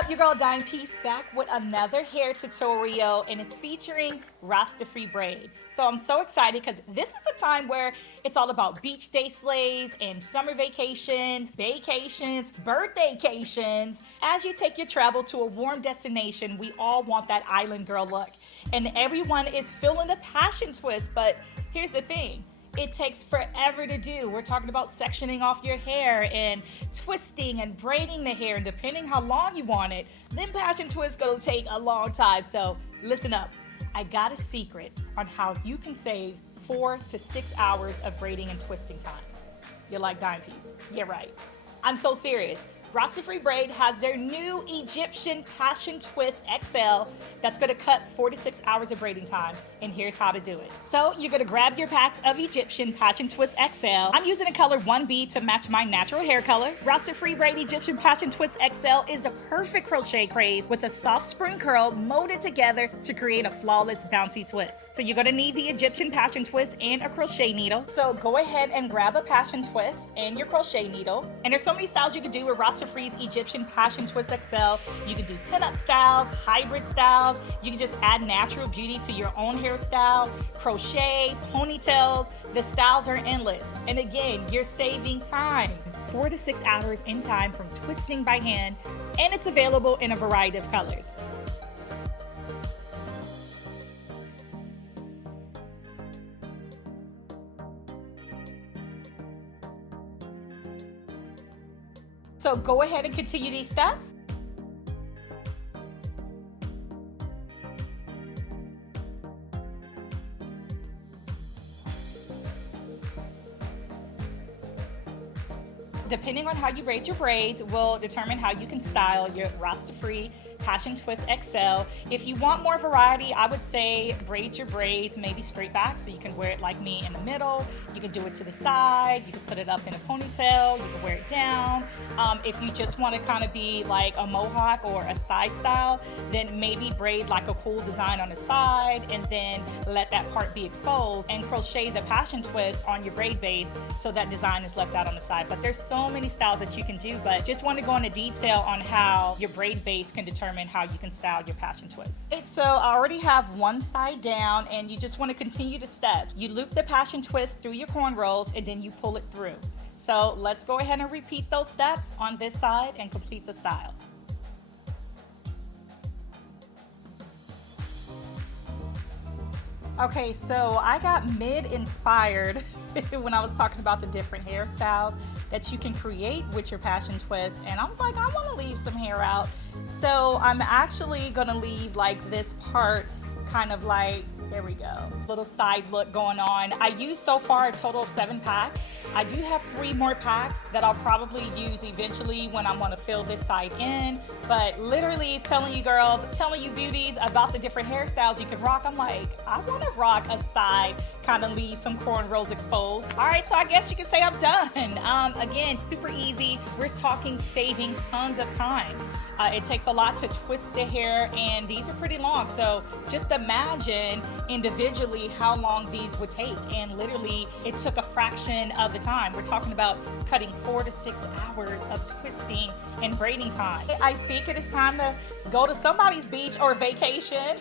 up, your girl Dime Piece back with another hair tutorial, and it's featuring RastAfri braid. So I'm so excited because this is the time where it's all about beach day slays and summer vacations, birthdaycations. As you take your travel to a warm destination, we all want that island girl look, and everyone is feeling the passion twist. But here's the thing. It takes forever to do. We're talking about sectioning off your hair and twisting and braiding the hair, and depending how long you want it, then passion twist gonna take a long time. So listen up. I got a secret on how you can save 4 to 6 hours of braiding and twisting time. You're like, Dime Piece. Yeah, right. I'm so serious. RastAfri Braid has their new Egyptian Passion Twist XL that's going to cut 4 to 6 hours of braiding time, and here's how to do it. So you're going to grab your packs of Egyptian Passion Twist XL. I'm using a color 1B to match my natural hair color. RastAfri Braid Egyptian Passion Twist XL is the perfect crochet craze with a soft spring curl molded together to create a flawless bouncy twist. So you're going to need the Egyptian Passion Twist and a crochet needle. So go ahead and grab a Passion Twist and your crochet needle. And there's so many styles you can do with RastAfri's Egyptian Passion Twist XL. You can do pinup styles, hybrid styles. You can just add natural beauty to your own hairstyle, crochet, ponytails. The styles are endless. And again, you're saving time. 4 to 6 hours in time from twisting by hand, and it's available in a variety of colors. So go ahead and continue these steps. Depending on how you braid your braids will determine how you can style your RastAfri Passion Twist XL. If you want more variety, I would say braid your braids maybe straight back, so you can wear it like me in the middle. You can do it to the side. You can put it up in a ponytail. You can wear it down. If you just want to kind of be like a mohawk or a side style, then maybe braid like a cool design on the side and then let that part be exposed, and crochet the Passion Twist on your braid base so that design is left out on the side. But there's so many styles that you can do, but just want to go into detail on how your braid base can determine how you can style your Passion Twist. So I already have one side down, and you just want to continue the steps. You loop the Passion Twist through your cornrows and then you pull it through. So let's go ahead and repeat those steps on this side and complete the style. Okay, so I got mid-inspired when I was talking about the different hairstyles that you can create with your Passion Twist, and I was like, I want to leave some hair out. So I'm actually gonna leave like this part kind of like, there we go, little side look going on. I used so far a total of 7 packs. I do have 3 more packs that I'll probably use eventually when I want to fill this side in. But literally telling you girls, telling you beauties about the different hairstyles you can rock. I'm like, I want to rock a side, kind of leave some cornrows exposed. All right, so I guess you can say I'm done. Again, super easy. We're talking saving tons of time. It takes a lot to twist the hair, and these are pretty long. So just imagine individually how long these would take, and literally it took a fraction of the time. We're talking about cutting 4 to 6 hours of twisting and braiding time. I think it is time to go to somebody's beach or vacation.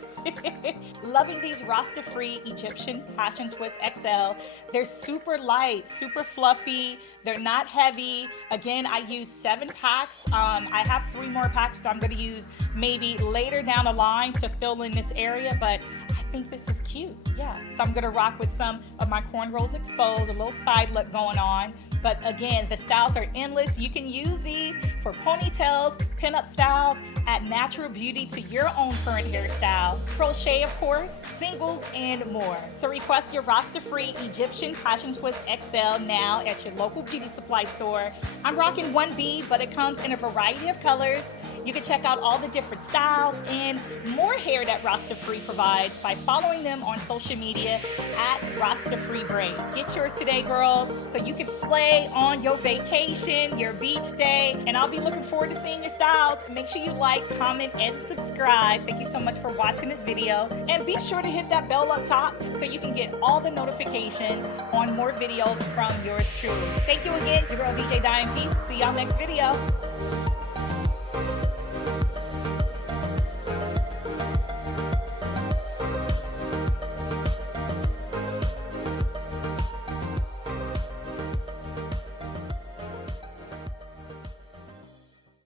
Loving these RastAfri Egyptian Passion Twist XL. They're super light, super fluffy. They're not heavy. Again, I use 7 packs. I have 3 more packs that I'm going to use maybe later down the line to fill in this area, but I think this is cute. Yeah, so I'm going to rock with some of my cornrows exposed, a little side look going on. But again, the styles are endless. You can use these for ponytails, pinup styles, add natural beauty to your own current hairstyle, crochet of course, singles, and more. So request your RastAfri Egyptian Passion Twist XL now at your local beauty supply store. I'm rocking 1B, but it comes in a variety of colors. You can check out all the different styles and more hair that RastAfri provides by following them on social media at RastAfri Braid. Get yours today, girls, so you can slay on your vacation, your beach day, and I'll be looking forward to seeing your styles. Make sure you like, comment, and subscribe. Thank you so much for watching this video, and be sure to hit that bell up top so you can get all the notifications on more videos from yours truly. Thank you again, your girl DJ Dime Piece. See y'all next video.